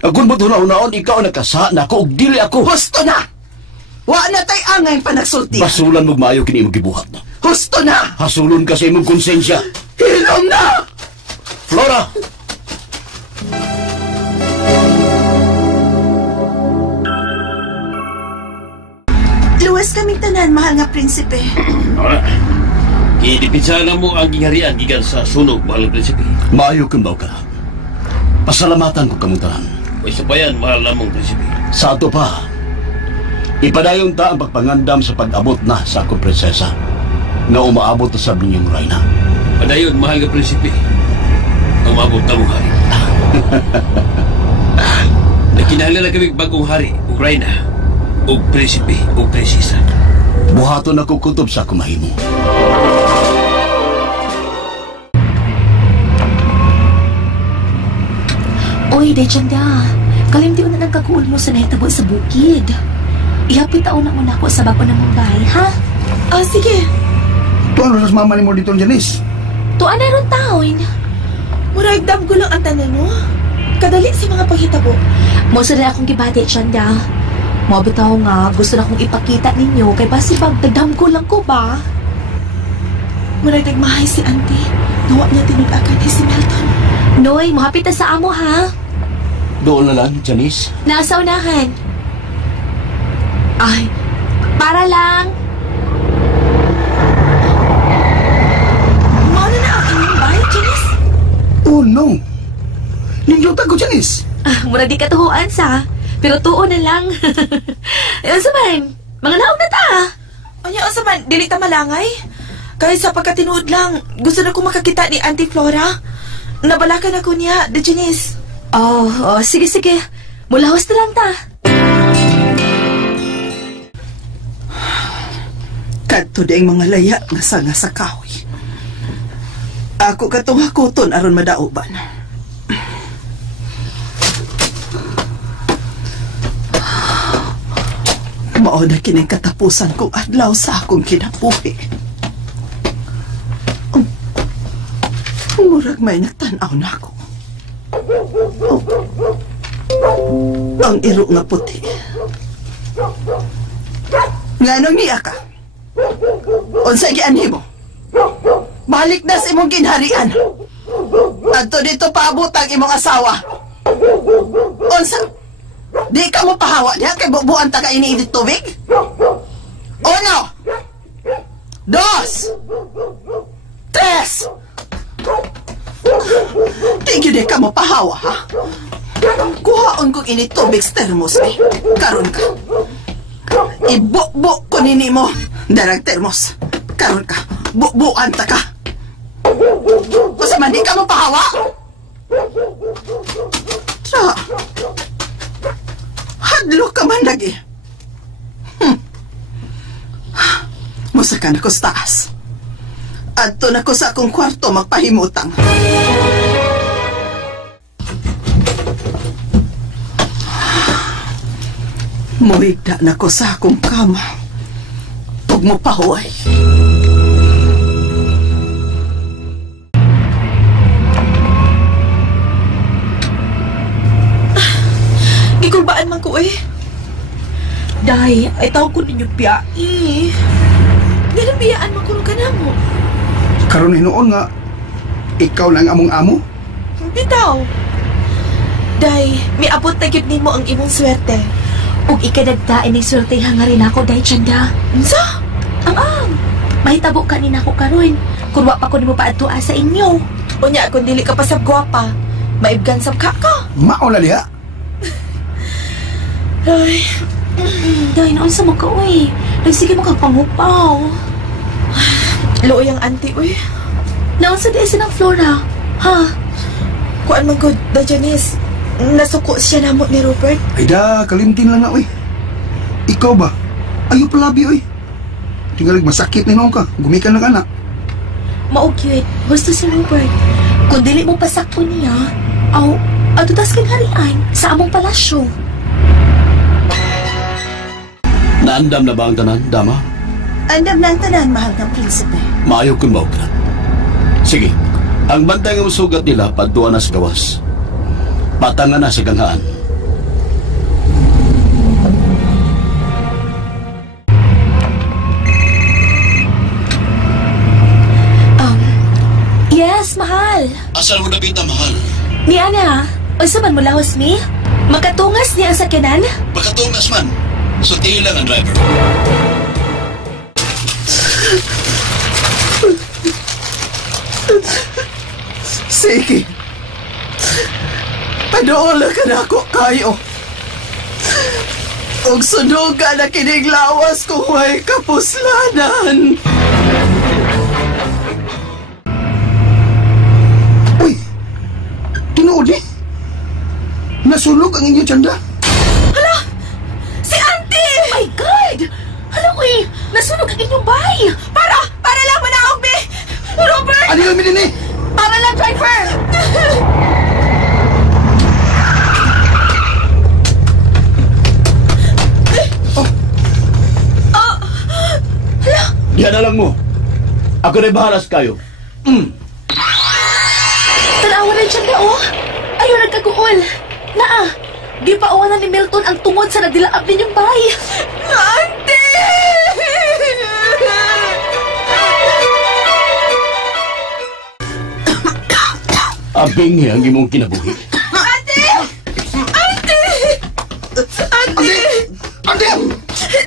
Agun mo doon na ikaw nakasa na ako o dili ako. Husto na! Wa na tay angay pa nagsulti. Basulan mo maayo kini imong gibuhat na. Husto na! Hasulon ka sa imong konsensya. Hilom na! Flora! Luwas kaming tanan, mahal nga prinsipe. Ora, idipinsa na mo ang gingarian gikan sa sunog, mahal na prinsipe. Maayo kang daw ka. Pasalamatan ko kamuntahan. O isa pa yan, mahal na mong prinsipe. Sa ato pa, ipadayon ta ang pagpangandam sa pag-abot na sa akong prinsesa na umaabot na sa ninyong Reyna. Padayon, mahal nga prinsipe. Ang mabot na mong hari. Nakinahanglan na kami bagong hari, Ukraina, o prinsipe, o prinsesa. Buhaton ako kutob sa kumahimo. Oy, Dejanda. Kalimtiyon na ng kaguol mo sa nahitabo sa bukid. Ihapit taon na muna ako sa bago ng Mumbai, ha? Sige. Tuan sa mama ni mo dito, Janice. Tuan na ron taon. Murag dam ko lang ang tanan mo. Kadali sa mga panghitabo. Mosa na akong gibati, Chanda. Mabitaw nga, gusto na akong ipakita ninyo kay basibag tagdamgo lang ko ba? Murag nagmahay si auntie. Nawa niya tinugakan ni si Milton. Noy, mahapit na sa amo, ha? Doon na lang, Janice. Nasa unahan. Ay, para lang. Mauna na ang inyong bahay, Janice. Oh no. Nindutan ko, Janice. Mura di katuhuan sa. Pero tuon na lang. Ayun sa man, mga naog na ta. Anya, o man, dili ta malangay. Kahit sa pagkatinuod lang, gusto na ko makakita ni Auntie Flora. Nabalakan ako niya, de Janice. Sige. Mulawas na lang ta. Kadto ding mga laya nga sanga sa kahoy. Ako katong hakuton aron madauban. Mao na kining katapusan kong adlaw sa akong kinabuhi. Murag may nagtanaw na ako. Ang iro nga puti. Nganong niya ka? Unsay gianhi mo? Balik na sa imong ginharian. Adto dito paabot ang imong asawa. Di ka mo pahawa niya kay bubuan taga iniinit tubig? Uno! Dos! Tres! Di ka mo pahawa, ha? Kuhaon kong init tubig sa termos, eh. Karon ka. Ibo-bo ko nini mo. Darag termos. Karon ka. Bubuan ta ka. Basta man di ka mo pahawa. Tra. Hadlo ka man lagi. Musakan ako sa taas. Adto na ko sa akong kwarto magpahimutang. Muhigda na ko sa akong kama. Huwag mo pahuway. Gikulbaan man ko eh. Day, ay tawag ko ninyo piyai. Ganang biyaan man ko ka na mo. Karon hinoon nga, ikaw lang among amo. Bitaw. Day, miabot na gyud nimo ang imong swerte. Ug ikadagdain ng swertehan nga rin ako, day Chanda. Unsa? Mahitabo ka nin ako karon. Kung wa pa ko nimo paadtua sa inyo. Unya, kung dili ka pa sab gwapa, maibgan sab ka. Mao na diha. Ay, Day, naon sa mga uy. Nagsige mo kang pangupaw. luoy ang auntie, uy. Naon sa di ng Flora? Ha? Kuan man gud, da Janice. Nasuko siya namot ni Robert. Ay da, kalimtin lang na, uy. Ikaw ba? Ayaw palabi, uy. Tinggal masakit ni noon ka. Gumikan na ka na. Maugyot. Gusto si Robert. Kung dili mo pasakto niya, adutas kang harian sa among palasyo. Naandam na ba ang tanan, dama? Andam na ang tanan, mahal ng prinsipe. Maayo kung mauglan. Sige, ang bantay nga sugat nila, paduan na sa gawas. Patangan na sa ganghaan. Yes, mahal. Asal mo napita, mahal? Ni Ana, unsa man mo lahos mi? Makatungas niya ang sakyanan? Pagkatungas man, so lang ang driver. Sige. Padoola ka na ako kayo. Og sunog ka na kining lawas kung may kapuslanan. Uy! Tinuod eh. Nasulog ang inyo, Chanda. Si auntie! Oh my God! Hala, uy! Nasunog ang inyong bahay! Para lang manaog, be! Robert! Ano yung din eh? Para lang, driver! Diyan na lang mo. Ako na'y bahalas kayo. Tanawa na dyan na, oh! Ayaw nagkaguol! Naa! Di pa awanan ni Milton ang tungod sa nagdilaab ninyong bahay! Abing ang imong kinabuhi. Ante!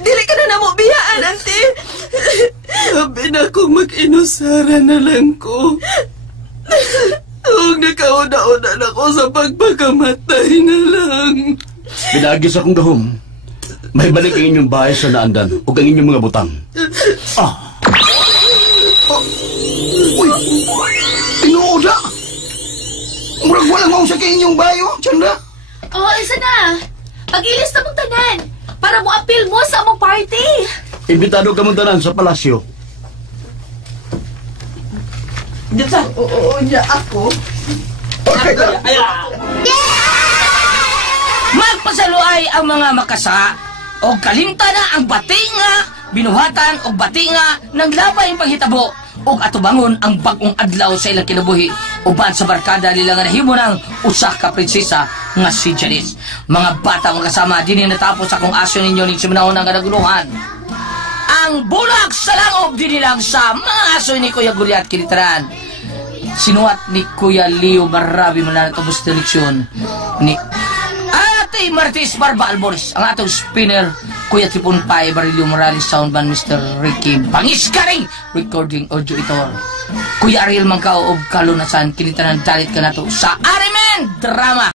Dili ka na namo biyaan, auntie! Sabi na kung mag-inusara na lang ko. Huwag nakauna-una na ko sa pagpagamatay na lang. Pinagis akong gahom. May balik ang inyong bahay sa naandan o ang inyong mga butang. Uy! Tinuod na! Murag walang maong sa inyong bayo, Chanda. Oh, isa na! Pag-ilis na mong tanan! Para mo appeal mo sa among party! Imbitado ka mong tanan sa palasyo. Oo niya ako. Okay lang. Magpasaluay ang mga makasa o kalimta na ang batinga, binuhatan o batinga ng labay panghitabo o atubangon ang bagong adlaw sa ilang kinabuhi uban sa barkada nila nga nahimo ng usa ka prinsesa nga si Janice. Mga bata mga kasama, din natapos akong asyo ninyo ning simanahon ng kanaguluhan. Ang bulag sa langob din nilang sa mga aso ni Kuya Guliat Kilitaran. Sinuwat ni Kuya Leo Marabi manang kamusta leksyon ni Ate Martis Barba Alboris, ang atong spinner, Kuya Tripon Pai, Barilio Morales, Soundman, Mr. Ricky Bangiskaring, recording audio ito. Kuya Ariel Mangkao of Kalunasan, kinitanan dalit ka na to sa Arimen Drama.